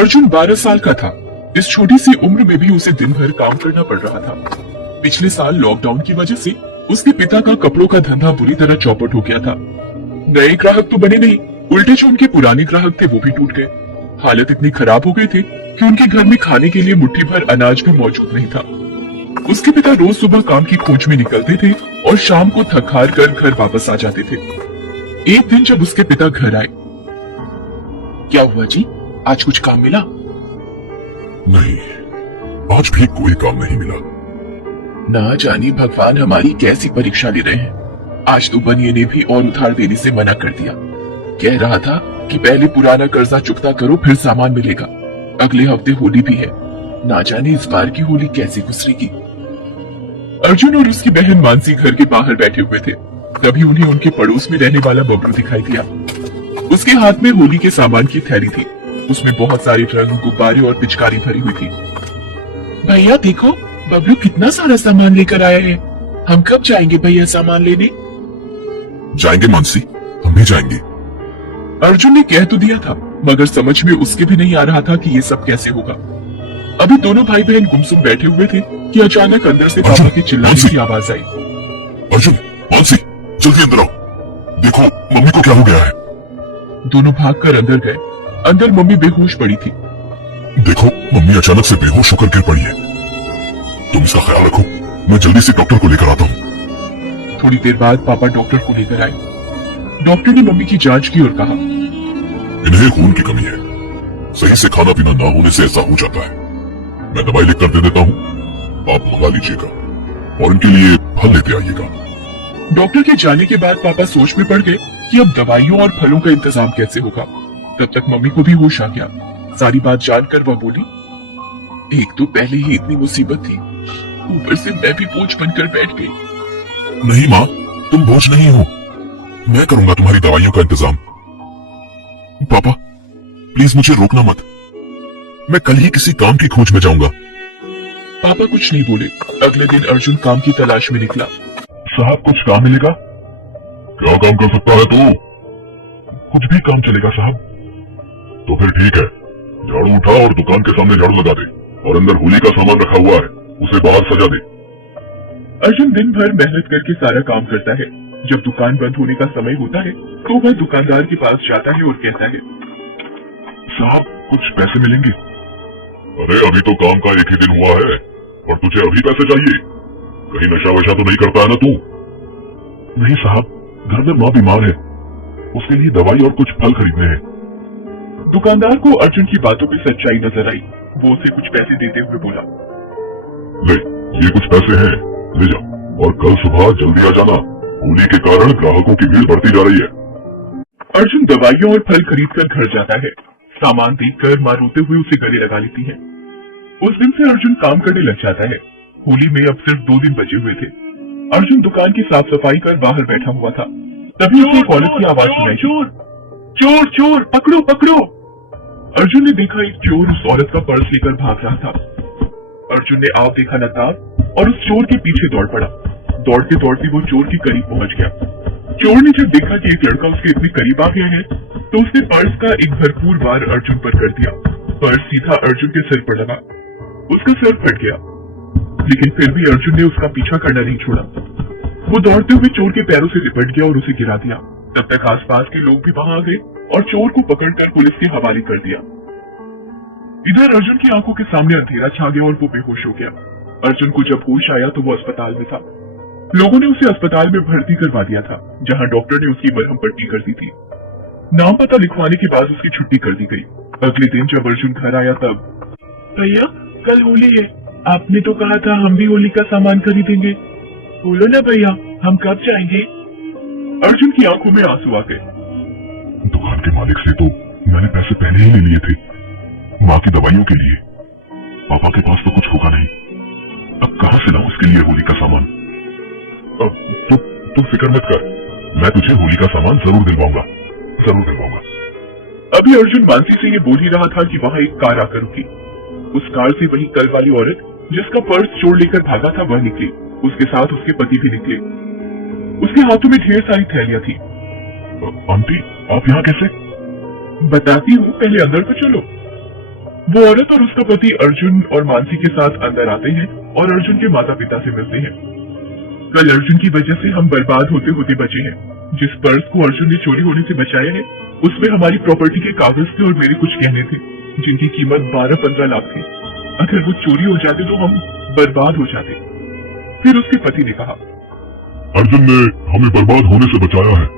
अर्जुन 12 साल का था। इस छोटी सी उम्र में भी उसे दिन भर काम करना पड़ रहा था। पिछले साल लॉकडाउन की वजह से उसके पिता का कपड़ों का धंधा बुरी तरह चौपट हो गया था। नए ग्राहक तो बने नहीं, उल्टे जो उनके पुराने ग्राहक थे वो भी टूट गए। हालत इतनी खराब हो गई थी कि उनके घर में खाने के लिए मुट्ठी भर अनाज भी मौजूद नहीं था। उसके पिता रोज सुबह काम की खोज में निकलते थे और शाम को थक हार कर घर वापस आ जाते थे। एक दिन जब उसके पिता घर आए, क्या हुआ जी, आज कुछ काम मिला? नहीं, आज भी कोई काम नहीं मिला। ना जाने भगवान हमारी कैसी परीक्षा ले रहे हैं। आज तो बनिए ने भी और उधार देने से मना कर दिया। कह रहा था कि पहले पुराना कर्जा चुकता करो फिर सामान मिलेगा। अगले हफ्ते होली भी है, ना जाने इस बार की होली कैसे गुजरेगी। अर्जुन और उसकी बहन मानसी घर के बाहर बैठे हुए थे। तभी उन्हें उनके पड़ोस में रहने वाला बबलू दिखाई दिया। उसके हाथ में होली के सामान की थैली थी। उसमें बहुत सारे रंग, गुब्बारे और पिचकारी भरी हुई थी। भैया देखो, बबलू कितना सारा सामान लेकर आया है। हम कब जाएंगे भैया सामान लेने? जाएंगे मानसी, हम भी जाएंगे। अर्जुन ने कह तो दिया था, मगर समझ में उसके भी नहीं आ रहा था कि ये सब कैसे होगा। अभी दोनों भाई बहन गुमसुम बैठे हुए थे कि अचानक अंदर से पापा की चिल्लाने की आवाज आई। अर्जुन, मानसी, जल्दी अंदर आओ। देखो मम्मी को क्या हो गया है। दोनों भागकर अंदर गए। अंदर मम्मी बेहोश पड़ी थी। देखो मम्मी अचानक से बेहोश होकर गिर पड़ी है। तुम इसका ख्याल रखो, मैं जल्दी से डॉक्टर को लेकर आता हूँ। थोड़ी देर बाद पापा डॉक्टर को लेकर आए। डॉक्टर ने मम्मी की जांच की और कहा, इन्हें खून की कमी है। सही से खाना पीना ना होने से ऐसा हो जाता है। मैं दवाई लिख कर दे देता हूँ, आप मंगा लीजिएगा और इनके लिए फल लेते आइएगा। डॉक्टर के जाने के बाद पापा सोच में पड़ गए कि अब दवाइयों और फलों का इंतजाम कैसे होगा। तब तक मम्मी को भी होश आ गया। सारी बात जानकर वह बोली, एक तो पहले ही इतनी मुसीबत थी, ऊपर से मैं भी बोझ बनकर बैठ गई। नहीं माँ, तुम बोझ नहीं हो। मैं करूंगा तुम्हारी दवाइयों का इंतजाम। पापा प्लीज मुझे रोकना मत, मैं कल ही किसी काम की खोज में जाऊंगा। पापा कुछ नहीं बोले। अगले दिन अर्जुन काम की तलाश में निकला। साहब कुछ काम मिलेगा? क्या काम कर सकता है तू? कुछ भी काम चलेगा साहब। तो फिर ठीक है, झाड़ू उठा और दुकान के सामने झाड़ू लगा दे और अंदर होली का सामान रखा हुआ है, उसे बाहर सजा दे। अर्जुन दिन भर मेहनत करके सारा काम करता है। जब दुकान बंद होने का समय होता है तो वह दुकानदार के पास जाता है और कहता है, साहब कुछ पैसे मिलेंगे? अरे अभी तो काम का एक ही दिन हुआ है और तुझे अभी पैसे चाहिए? कहीं नशा वशा तो नहीं करता है ना तू? नहीं साहब, घर में माँ बीमार है, उसके लिए दवाई और कुछ फल खरीदने हैं। दुकानदार को अर्जुन की बातों में सच्चाई नजर आई। वो उसे कुछ पैसे देते हुए बोला, ले ये कुछ पैसे हैं, ले जा और कल सुबह जल्दी आ जाना। होली के कारण ग्राहकों की भीड़ बढ़ती जा रही है। अर्जुन दवाइयों और फल खरीद कर घर जाता है। सामान देखकर माँ रोते हुए उसे गले लगा लेती है। उस दिन से अर्जुन काम करने लग जाता है। होली में अब सिर्फ 2 दिन बचे हुए थे। अर्जुन दुकान की साफ सफाई कर बाहर बैठा हुआ था। तभी उसे एक औरत की आवाज सुनाई, चोर चोर पकड़ो पकड़ो। अर्जुन ने देखा एक चोर उस औरत का पर्स लेकर भाग रहा था। अर्जुन ने आप देखा नकाब और उस चोर के पीछे दौड़ पड़ा। दौड़ते दौड़ते वो चोर के करीब पहुंच गया। चोर ने जब देखा कि एक लड़का उसके इतने करीब आ गया है तो उसने पर्स का एक भरपूर वार अर्जुन पर कर दिया। पर्स सीधा अर्जुन के सिर पर लगा। उसका सिर फट गया, लेकिन फिर भी अर्जुन ने उसका पीछा करना नहीं छोड़ा। वो दौड़ते हुए चोर के पैरों से लिपट गया और उसे गिरा दिया। तब तक आसपास के लोग भी वहां आ गए और चोर को पकड़कर पुलिस के हवाले कर दिया। इधर अर्जुन की आंखों के सामने अंधेरा छा गया और वो बेहोश हो गया। अर्जुन को जब होश आया तो वो अस्पताल में था। लोगों ने उसे अस्पताल में भर्ती करवा दिया था, जहां डॉक्टर ने उसकी मरहम पट्टी कर दी थी। नाम पता लिखवाने के बाद उसकी छुट्टी कर दी गई। अगले दिन जब अर्जुन घर आया तब, भैया कल होली है, आपने तो कहा था हम भी होली का सामान खरीदेंगे। बोलो ना भैया, हम कब जाएंगे? अर्जुन की आंखों में आंसू आ गए। दुकान के मालिक से तो मैंने पैसे पहले ही ले लिए थे, माँ की दवाइयों के लिए। पापा के पास तो कुछ होगा नहीं, अब कहाँ से लाऊं उसके लिए होली का सामान? तू फिक्र मत कर, मैं तुझे होली का सामान जरूर दिलवाऊंगा, जरूर दिलवाऊंगा। अभी अर्जुन मानसी से ये बोल ही रहा था कि वहां एक कार आकर रुकी। उस कार से वही कल वाली औरत जिसका पर्स चोर लेकर भागा था वह निकली। उसके साथ उसके पति भी निकले। उसके हाथों में ढेर सारी थैलियां थी। आंटी आप यहाँ कैसे? बताती हूँ, पहले अंदर तो चलो। वो औरत और उसका पति अर्जुन और मानसी के साथ अंदर आते हैं और अर्जुन के माता पिता से मिलते हैं। कल अर्जुन की वजह से हम बर्बाद होते होते बचे हैं। जिस पर्स को अर्जुन ने चोरी होने से बचाया है, उसमें हमारी प्रॉपर्टी के कागज थे और मेरे कुछ गहने थे, जिनकी कीमत 12-15 लाख थी। अगर वो चोरी हो जाते तो हम बर्बाद हो जाते। फिर उसके पति ने कहा, अर्जुन ने हमें बर्बाद होने से बचाया है,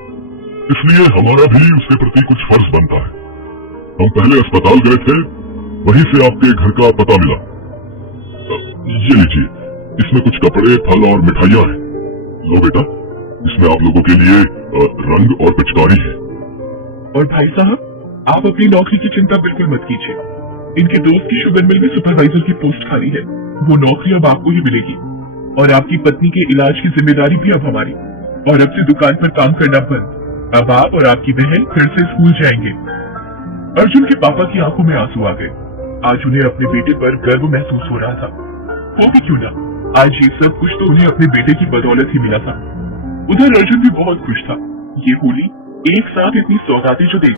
इसलिए हमारा भी उसके प्रति कुछ फर्ज बनता है। हम पहले अस्पताल गए थे, वहीं से आपके घर का पता मिला। ये लीजिए, इसमें कुछ कपड़े, फल और मिठाइयाँ हैं। लो बेटा, इसमें आप लोगों के लिए रंग और पिचकारी है। और भाई साहब, आप अपनी नौकरी की चिंता बिल्कुल मत कीजिए। इनके दोस्त की शुगर मिल में सुपरवाइजर की पोस्ट खाली है, वो नौकरी अब आपको ही मिलेगी। और आपकी पत्नी के इलाज की जिम्मेदारी भी अब हमारी। और अब से दुकान पर काम करना बंद। अब आप और आपकी बहन फिर से स्कूल जाएंगे। अर्जुन के पापा की आंखों में आंसू आ गए। आज उन्हें अपने बेटे पर गर्व महसूस हो रहा था। वो भी क्यों ना, आज ये सब कुछ तो उन्हें अपने बेटे की बदौलत ही मिला था। उधर अर्जुन भी बहुत खुश था। ये होली एक साथ इतनी सौगातें जो देख